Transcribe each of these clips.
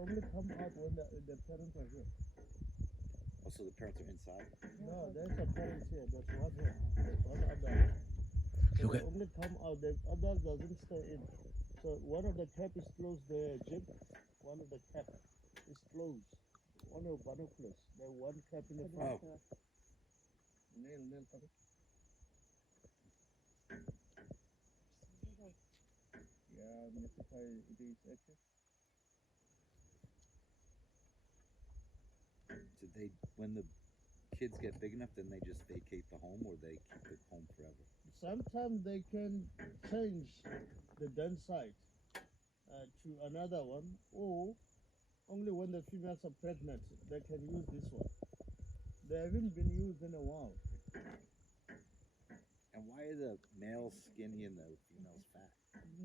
only come out when the parents are here. Oh, so the parents are inside? No, there's a parents here. There's one here. There's one adult. So Okay. they only come out. The adult doesn't stay in. So one of the cap is closed. The jib, one of the cap is closed. One of binoculars. The one cap in the front. Oh. Nail, come. Yeah, Mexico, it is actually. Did they, when the kids get big enough, then they just vacate the home, or they keep the home forever? Sometimes they can change the den site to another one, or only when the females are pregnant they can use this one. They haven't been used in a while. And why are the males skinny and the females fat?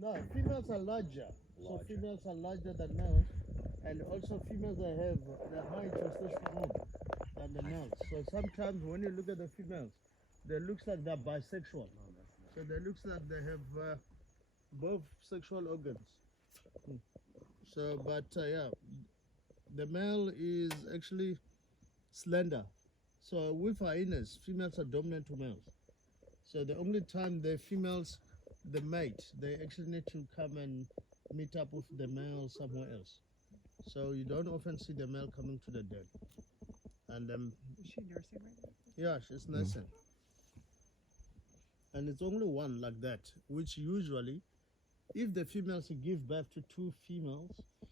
No, females are larger. So Larger. females are larger than males, and also females they have the high testosterone than the males. So sometimes when you look at the females, they looks like they're bisexual. So they looks like they have both sexual organs. So, but yeah, the male is actually slender. So with hyenas, females are dominant to males. So the only time the females, the mate, they actually need to come and meet up with the male somewhere else. So you don't often see the male coming to the den. And Is she nursing right now? yeah, she's nursing. And it's only one like that, which usually, if the females give birth to two females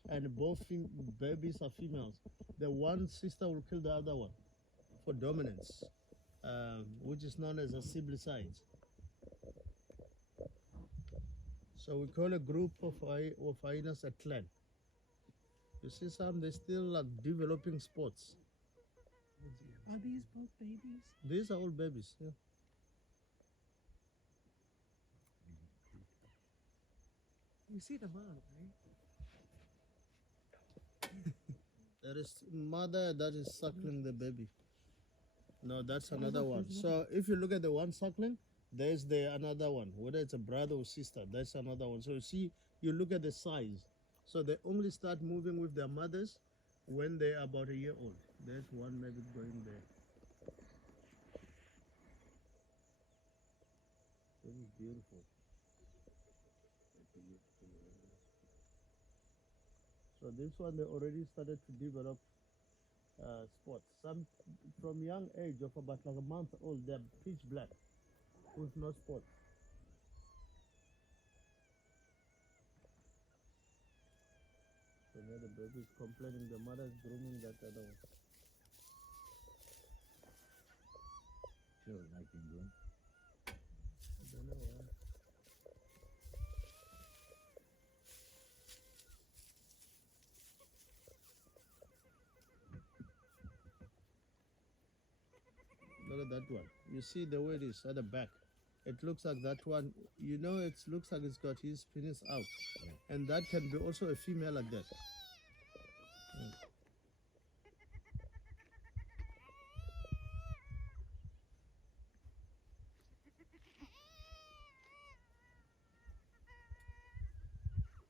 and both babies are females, the one sister will kill the other one for dominance, which is known as a siblicide. So we call a group of hyenas a clan. You see some, they're still like developing spots. Are these both babies? These are all babies, yeah. You see the mom, right? There is mother that is suckling the baby. No, that's another one. So if you look at the one suckling, there's the another one. Whether it's a brother or sister, that's another one. So you see, you look at the size. So they only start moving with their mothers when they're about a year old. There's one maybe going there. This is beautiful. So this one they already started to develop spots. Some from young age of about like a month old, they're pitch black with no spots. So now the baby is complaining the mother is grooming that other one. She doesn't like being groomed. I don't know why. Look at that one. You see the way it is at the back. It looks like that one. You know, it looks like it's got his penis out, and that can be also a female like that.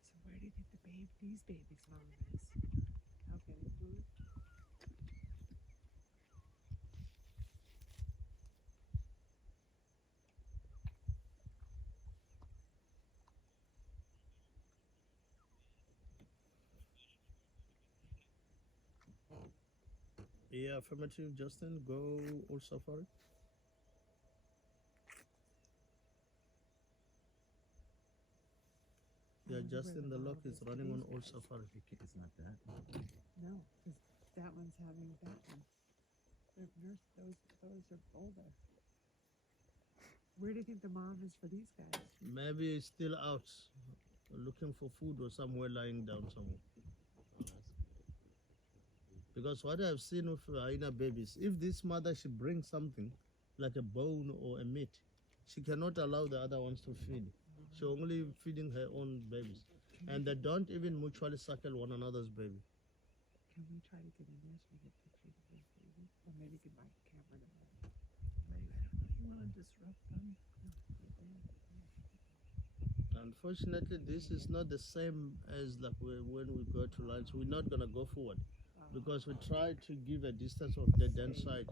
So where do you think these babies' mom is? Okay, food. Yeah, affirmative, Justin. Go all safari. Yeah, wonder where Justin, the lock mom is for running on these all guys. safari. It's not that. No, because that one's having that one. They've nursed those are older. Where do you think the mom is for these guys? Maybe it's still out, looking for food or somewhere lying down somewhere. Because what I've seen with hyena babies, if this mother she brings something like a bone or a meat, she cannot allow the other ones to feed. She only feeding her own babies, and they don't even mutually suckle one another's baby. Can we try to get in there so we get pictures of this baby? Or maybe you can buy a camera to You want to disrupt them? Unfortunately, this is not the same as like when we go to lunch. We're not gonna go forward because we try to give a distance of the den side